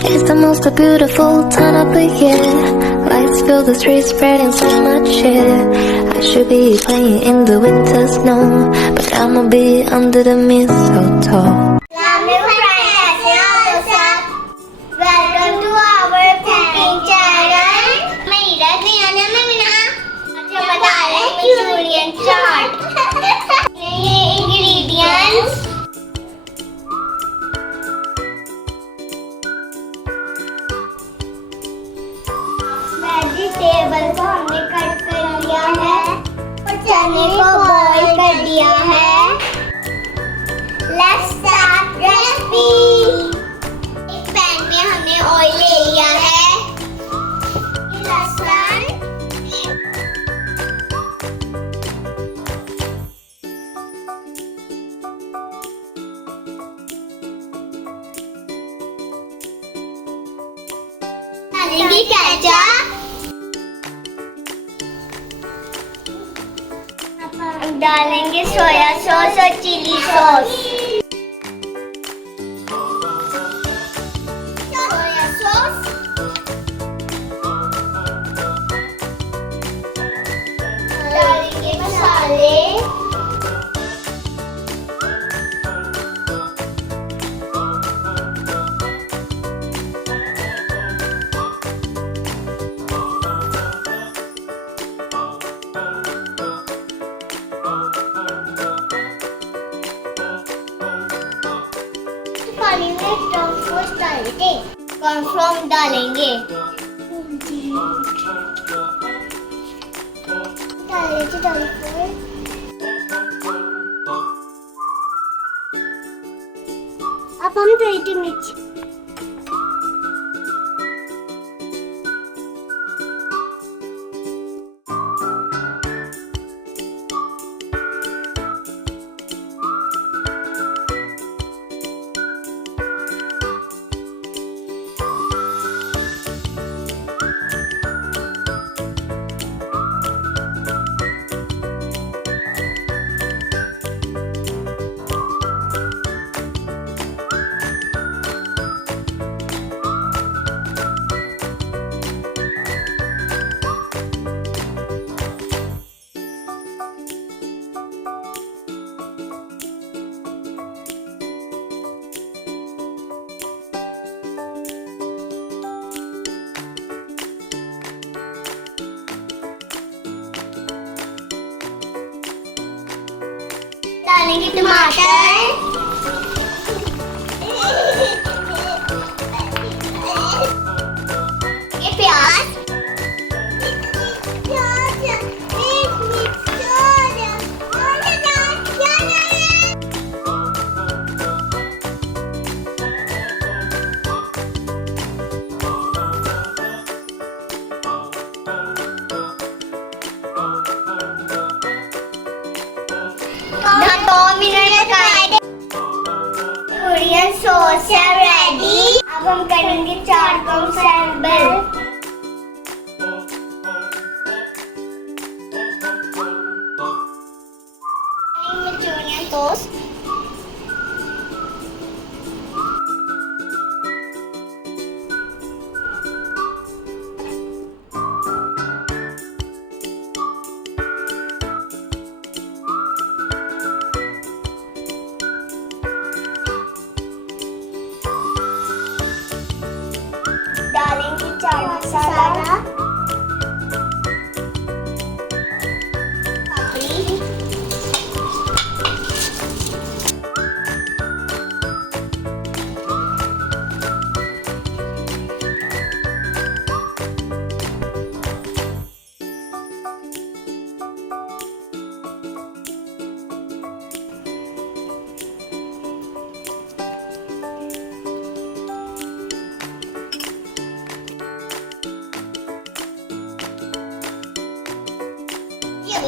It's the most beautiful time of the year. Lights fill the streets, spreading so much cheer. I should be playing in the winter snow, but I'ma be under the mistletoe. Welcome to our cooking channel. मैं इराज मिया आज हम बता रहे हैं मंचूरियन चाट। ये ingredients vegetable को हमने कट कर लिया है और चने को बॉईल कर दिया है। Let's start recipe. एक पैन में हमने ऑयल ले लिया है। ये लहसुन, डालेंगे केचप, डालेंगे सोया सॉस और चिली सॉस। सोया सॉस, डालेंगे मसाले, पानी में टमाटर डालेंगे, कॉर्नफ्लोर डालेंगे, अब हम डालेंगे मिर्च, डालेंगे टमाटर, ये प्याज, हम 2 मिनट पकाएंगे। मंचूरियन सॉस है रेडी। अब हम करेंगे चाट को असेंबल। मंचूरियन सॉस, डालेंगे चाट मसाला, पापड़ी, ये